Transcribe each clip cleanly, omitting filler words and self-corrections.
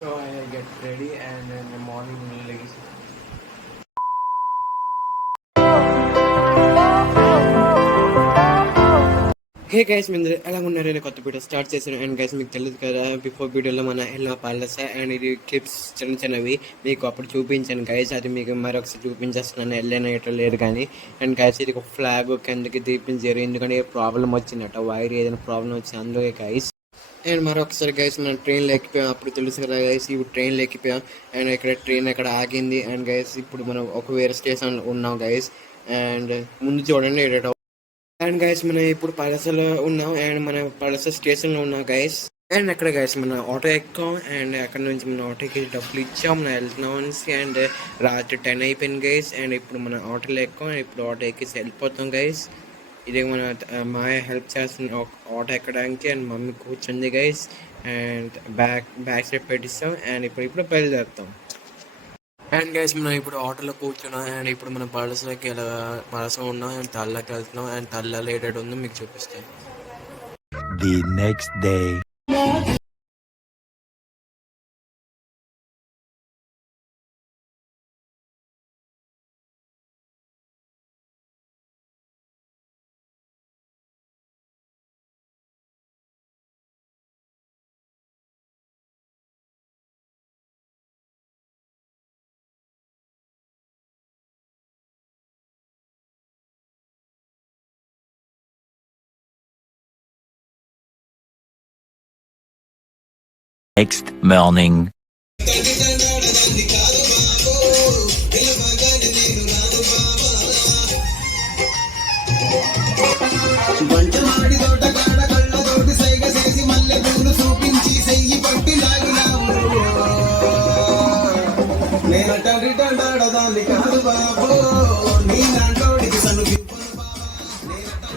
So I get ready and in the morning like hey guys మీరు ఎలా ఉన్నారు? నేను కొత్త వీడియో స్టార్ట్ చేశాను. అండ్ గైస్ మీకు తెలియదు కదా, బిఫోర్ వీడియోలో మన ఎల్లో ప్యాలెస్ అండ్ ఇది క్లిప్స్ చిన్న చిన్నవి మీకు అప్పుడు చూపించాను గైస్. అది మీకు మరొకసారి చూపించేస్తున్నాను. వెళ్ళేనట్టు లేదు కానీ. అండ్ గైస్ ఇది ఒక ఫ్లాగ్ కిందకి తీపించారు, ఎందుకంటే ప్రాబ్లం వచ్చిందట, వైర్ ఏదైనా ప్రాబ్లం వచ్చింది అందుకే గైస్. అండ్ మరొకసారి గైస్ మనం ట్రైన్లో ఎక్కిపోయాం. అప్పుడు తెలుసు కదా గైస్, ఇప్పుడు ట్రైన్లో ఎక్కిపోయాం. అండ్ ఇక్కడ ట్రైన్ ఎక్కడ ఆగింది. అండ్ గైస్ ఇప్పుడు మనం ఒక వేరే స్టేషన్లో ఉన్నాం గైస్. అండ్ ముందు చూడండి ఎడట. అండ్ గైస్ మనం ఇప్పుడు పలసలో ఉన్నాం. అండ్ మన పలస స్టేషన్లో ఉన్నాం గైస్. అండ్ అక్కడ గైస్ మన ఆటో ఎక్కాం. అండ్ అక్కడ నుంచి మన ఆటోకి డబ్బులు ఇచ్చాం, మనం వెళ్తున్నాం అనేసి. అండ్ రాత్రి 10 అయిపోయింది గైస్. అండ్ ఇప్పుడు మన ఆటోలో ఎక్కాం. ఇప్పుడు ఆటో ఎక్కేసి వెళ్ళిపోతాం గైస్. ఇది మన మాయ హెల్ప్ చేస్తుంది ఆటో ఎక్కడానికి. అండ్ మమ్మీ కూర్చుంది గైస్. అండ్ బ్యాక్ సైడ్ పెట్టిస్తాం. అండ్ ఇప్పుడు బయలుదేరుతాం. అండ్ గైస్ మనం ఇప్పుడు ఆటోలో కూర్చున్నాం. అండ్ ఇప్పుడు మనం పలసలోకి పలస ఉన్నాం. అండ్ తల్లకి వెళ్తున్నాం. అండ్ తల్లలో ఏడాడు ఉందో మీకు చూపిస్తాం. The next day. Next morning.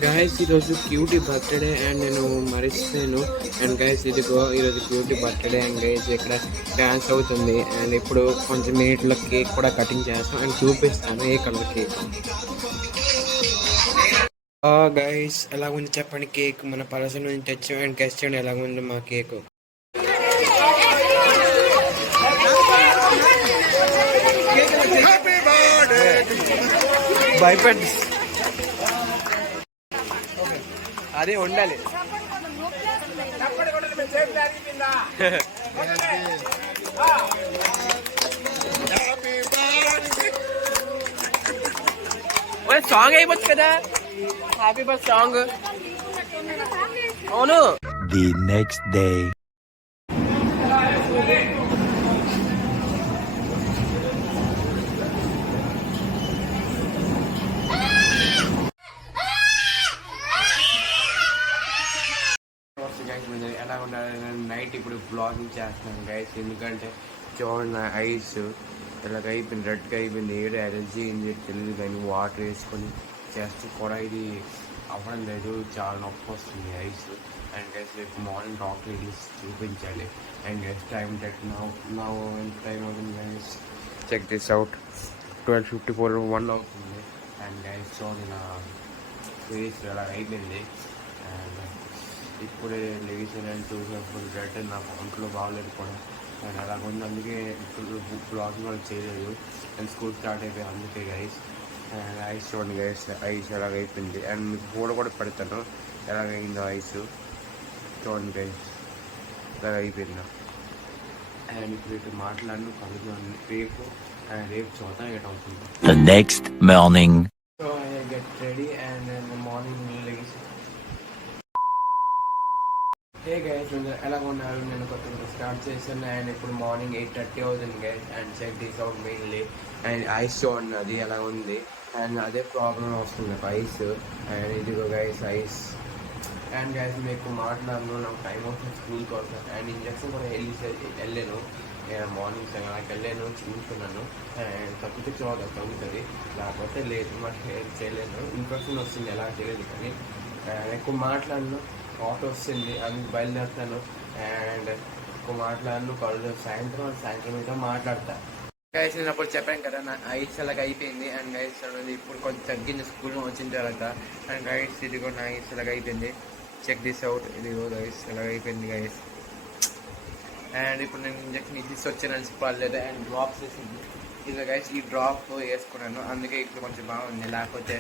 Guys ఈరోజు క్యూటీ బర్త్డే అండ్ నేను మరిస్తాను. అండ్ గైస్ ఇదిగో ఈరోజు క్యూటీ బర్త్డే. అండ్ గైస్ ఇక్కడ డ్యాన్స్ అవుతుంది. అండ్ ఇప్పుడు కొంచెం మినిట్లో కేక్ కూడా కటింగ్ చేస్తాం. అండ్ చూపిస్తాను ఏ కలర్ కేక్. గైస్ ఎలా ఉంది చెప్పండి కేక్. మన పర్సన్ నుంచి తెచ్చాం. అండ్ గెస్ట్ చేయండి ఎలా ఉంది మా కేక్. భయపడి అదే ఉండాలి. సాంగ్ అయిపోతుంది కదా, హ్యాపీ బర్త్ సాంగ్. అవును. The next day. ఎలా ఉండాలి నైట్ ఇప్పుడు బ్లాగింగ్ చేస్తున్నాను గైస్. ఎందుకంటే చూడండి ఐస్ ఇలాగ అయిపోయింది, రెడ్గా అయిపోయింది. ఏడు ఎలర్జీ ఏంటి తెలియదు కానీ వాటర్ వేసుకొని చేస్తూ కూడా ఇది అవ్వడం లేదు, చాలా నొప్పి వస్తుంది ఐస్. అండ్ గైస్ రేపు మార్నింగ్ డాక్టర్ వెళ్ళి చూపించాలి. అండ్ గైస్ టైం నా ఎంత టైం అవుతుంది గైస్, చెక్ దిస్ అవుట్. 12:54 1 అవుతుంది. అండ్ గైస్ చూడండి నా ఫేస్ అలా అయిపోయింది. అండ్ ఇప్పుడే లేచానని చూసినప్పుడు బ్లడ్ నాకు ఒంట్లో బాగలేదు కూడా. అండ్ అలాగ ఉంది, అందుకే ఇప్పుడు బ్లాగింగ్ కూడా చేయలేదు. అండ్ స్కూల్ స్టార్ట్ అయిపోయింది అందుకే గైస్. అండ్ ఐస్ చూడండి గైస్, ఐస్ ఎలాగ అయిపోయింది. అండ్ మీకు ఫోటో కూడా పెడతాను ఎలాగైందో ఐస్. చూడండి గైస్ ఇలాగ అయిపోయిందా. అండ్ ఇప్పుడు ఇటు మాట్లాడిన కలుగు రేపు చూద్దాం ఏటవుతుంది. The next morning. So I get ready and morning లేచి హే గైస్ ఎలా ఉన్నారు? నేను కొత్తగా స్టార్ట్ చేశాను. అండ్ ఇప్పుడు మార్నింగ్ 8:30 అవుతుంది guys. And check this out mainly. And eyes చూడండి అది ఎలా ఉంది. అండ్ అదే ప్రాబ్లం వస్తుంది ఐస్. అండ్ ఇదిగో గైస్ ఐస్. అండ్ గైస్ మీకు మాట్లాడను, నాకు టైం అవుతుంది స్కూల్ కోసం. అండ్ ఇంజక్షన్ కూడా వెళ్ళాను మార్నింగ్ 7 వెళ్ళాను, చూసుకున్నాను. అండ్ తప్పితే తగ్గుతుంది, లేకపోతే లేదు, మరి చేయలేను. ఇన్ఫెక్షన్ వస్తుంది ఎలా తెలియదు కానీ. ఎక్కువ మాట్లాడను, ఆటో వస్తుంది అందుకు బయలుదేరుతాను. అండ్ ఎక్కువ మాట్లాడను, సాయంత్రం అయితే మాట్లాడతా గైస్. నేను అప్పుడు చెప్పాను కదా నా ఐస్ అలాగ అయిపోయింది. అండ్ గైస్ అనేది ఇప్పుడు కొంచెం తగ్గింది స్కూల్లో వచ్చిన తర్వాత. అండ్ గైస్ ఇది కూడా నా ఐస్ అలాగ అయిపోయింది. Check this out. ఇదిగో గైస్ ఎలాగ అయిపోయింది గైస్. అండ్ ఇప్పుడు నేను ఇంజక్షన్ ఇచ్చి వచ్చానని పర్లేదు అండ్ డ్రాప్స్ వేసింది ఇలా గైస్. ఈ డ్రాప్ వేసుకున్నాను అందుకే ఇప్పుడు కొంచెం బాగుంది, లేకపోతే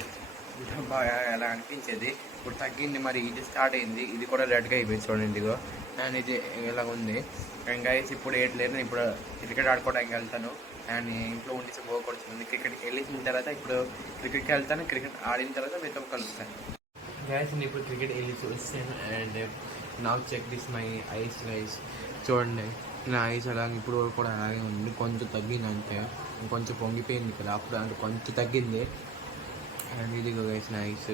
బాగా ఎలా అనిపించేది. ఇప్పుడు తగ్గింది, మరి ఇది స్టార్ట్ అయింది, ఇది కూడా రెడ్గా అయిపోయింది చూడండి ఇదిగో. అండ్ ఇది ఇలా ఉంది. అండ్ గైస్ ఇప్పుడు ఏట్లేదు, నేను ఇప్పుడు క్రికెట్ ఆడుకోవడానికి వెళ్తాను. అండ్ ఇంట్లో ఉండి పోకూడుతుంది. క్రికెట్కి వెళ్ళిన తర్వాత ఇప్పుడు క్రికెట్కి వెళ్తాను, క్రికెట్ ఆడిన తర్వాత మీతో కలుస్తాను. గైస్ నేను ఇప్పుడు క్రికెట్ వెళ్ళి చూస్తాను. అండ్ నాకు check this my eyes guys, చూడండి నా ఐస్ అలా ఇప్పుడు కూడా అలాగే ఉంది, కొంచెం తగ్గింది అంతే, కొంచెం పొంగిపోయింది కదా అప్పుడు, అంటే కొంచెం తగ్గింది. అండ్ ఇది గైస్ నా ఐస్.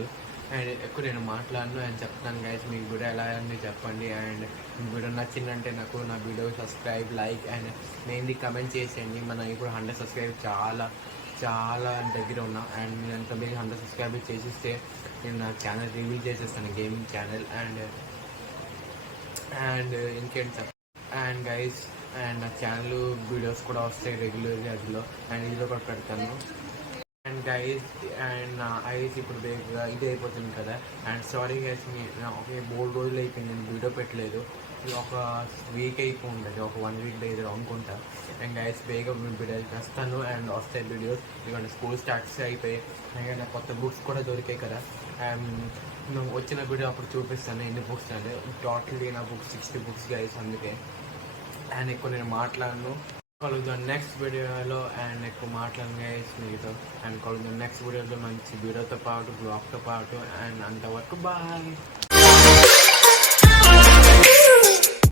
అండ్ ఎక్కువ నేను మాట్లాడను అండ్ చెప్తాను గైస్, మీకు వీడియో ఎలా అని చెప్పండి. అండ్ మీకు వీడియో నచ్చిందంటే నాకు నా video subscribe, like and mainly comment చేసేయండి. మనం ఇప్పుడు 100 సబ్స్క్రైబ్ చాలా దగ్గర ఉన్నాం. అండ్ నేను ఎంత మీరు 100 సబ్స్క్రైబ్ చేసిస్తే నేను నా ఛానల్ రివీల్ చేసేస్తాను, గేమింగ్ ఛానల్. అండ్ ఇంకేంటి సార్. అండ్ గైస్ అండ్ నా ఛానల్ వీడియోస్ కూడా వస్తాయి రెగ్యులర్గా అందులో, అండ్ ఇందులో కూడా పెడతాను. అండ్ గైస్ అండ్ నా ఐస్ ఇప్పుడు బేగా ఇది అయిపోతుంది కదా. అండ్ సారీ గైస్, ఒక 3 రోజులు అయిపోయింది నేను వీడియో పెట్టలేదు, ఒక వీక్ అయిపోతుంది, ఒక 1 వీక్ లేదు అనుకుంటా. అండ్ గైస్ బేగా వీడియో చేస్తాను అండ్ వస్తాయి వీడియోస్, ఎందుకంటే స్కూల్ స్టార్ట్స్ అయిపోయి నాకు కొత్త బుక్స్ కూడా దొరికాయి కదా. అండ్ వచ్చిన వీడియో అప్పుడు చూపిస్తాను ఎన్ని బుక్స్ అంటే. టోటల్లీ నా బుక్స్ 60 బుక్స్ గైస్, అందుకే. అండ్ ఎక్కువ నేను మాట్లాడను, కలుద్దాం నెక్స్ట్ వీడియోలో. అండ్ ఎక్కువ మాట్లాడను గైస్ మీతో. అండ్ కలుద్దాం నెక్స్ట్ వీడియోలో మంచి వీడియోతో పాటు బ్లాగ్తో పాటు. అండ్ అంతవరకు బాయ్.